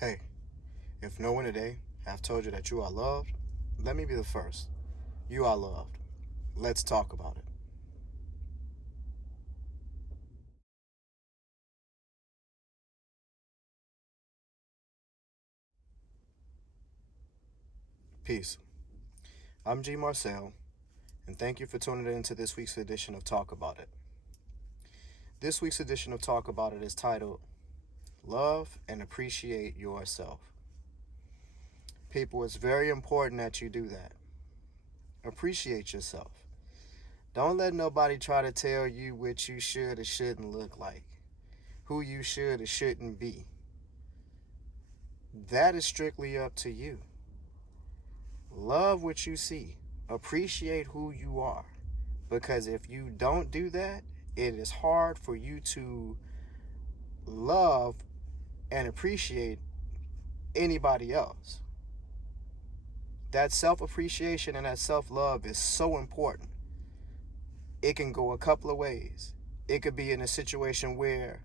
Hey, if no one today have told you that you are loved, let me be the first. You are loved. Let's talk about it. Peace. I'm G. Marcel, and thank you for tuning in to this week's edition of Talk About It. This week's edition of Talk About It is titled Love and Appreciate Yourself. People, it's very important that you do that. Appreciate yourself. Don't let nobody try to tell you what you should or shouldn't look like, who you should or shouldn't be. That is strictly up to you. Love what you see. Appreciate who you are. Because if you don't do that, it is hard for you to love and appreciate anybody else. That self-appreciation and that self-love is so important. It can go a couple of ways. It could be in a situation where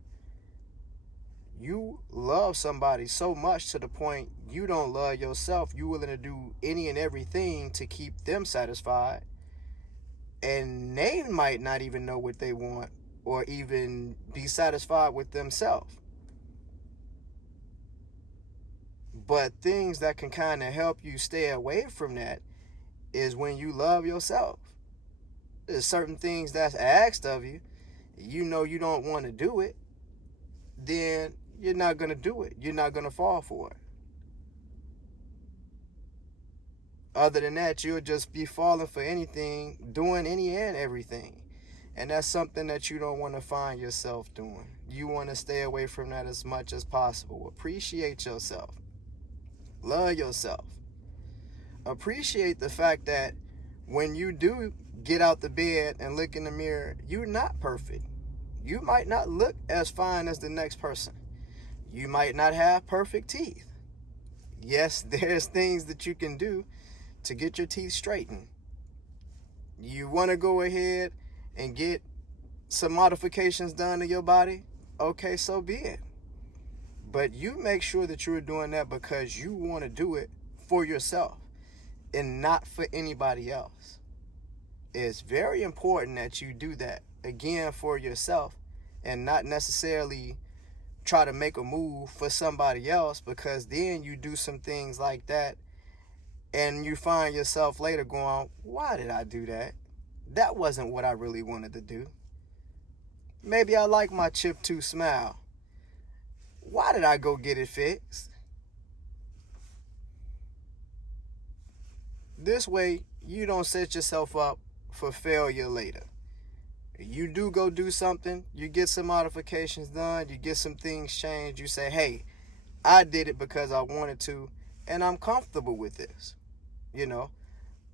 you love somebody so much to the point you don't love yourself. You're willing to do any and everything to keep them satisfied. And they might not even know what they want or even be satisfied with themselves. But things that can kind of help you stay away from that is when you love yourself. There's certain things that's asked of you. You know you don't want to do it. Then you're not going to do it. You're not going to fall for it. Other than that, you'll just be falling for anything, doing any and everything. And that's something that you don't want to find yourself doing. You want to stay away from that as much as possible. Appreciate yourself. Love yourself. Appreciate the fact that when you do get out the bed and look in the mirror, you're not perfect. You might not look as fine as the next person. You might not have perfect teeth. Yes, there's things that you can do to get your teeth straightened. You want to go ahead and get some modifications done to your body? Okay, so be it. But you make sure that you're doing that because you want to do it for yourself and not for anybody else. It's very important that you do that, again, for yourself and not necessarily try to make a move for somebody else, because then you do some things like that and you find yourself later going, why did I do that? That wasn't what I really wanted to do. Maybe I like my chip tooth smile. Why did I go get it fixed? This way, you don't set yourself up for failure later. You do go do something, you get some modifications done, you get some things changed, you say, hey, I did it because I wanted to, and I'm comfortable with this. You know,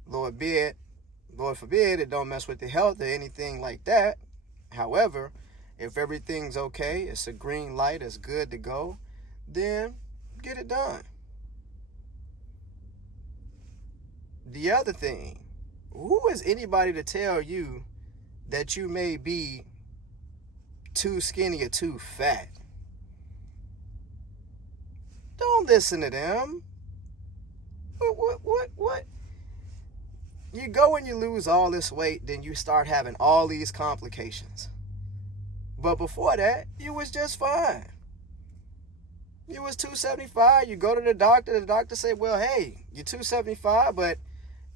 Lord forbid, it don't mess with the health or anything like that. However, if everything's okay, it's a green light, it's good to go, then get it done. The other thing, who is anybody to tell you that you may be too skinny or too fat? Don't listen to them. What? You go and you lose all this weight, then you start having all these complications. But before that, you was just fine. You was 275. You go to the doctor say, well, hey, you're 275, but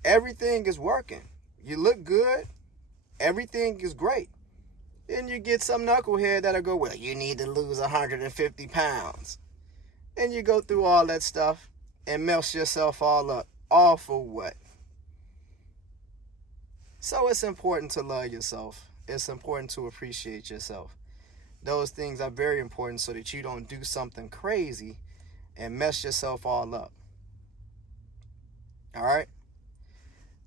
everything is working. You look good. Everything is great. Then you get some knucklehead that'll go, well, you need to lose 150 pounds. And you go through all that stuff and mess yourself all up. All for what? So it's important to love yourself. It's important to appreciate yourself. Those things are very important so that you don't do something crazy and mess yourself all up. All right?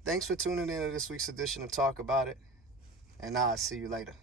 Thanks for tuning in to this week's edition of Talk About It, and I'll see you later.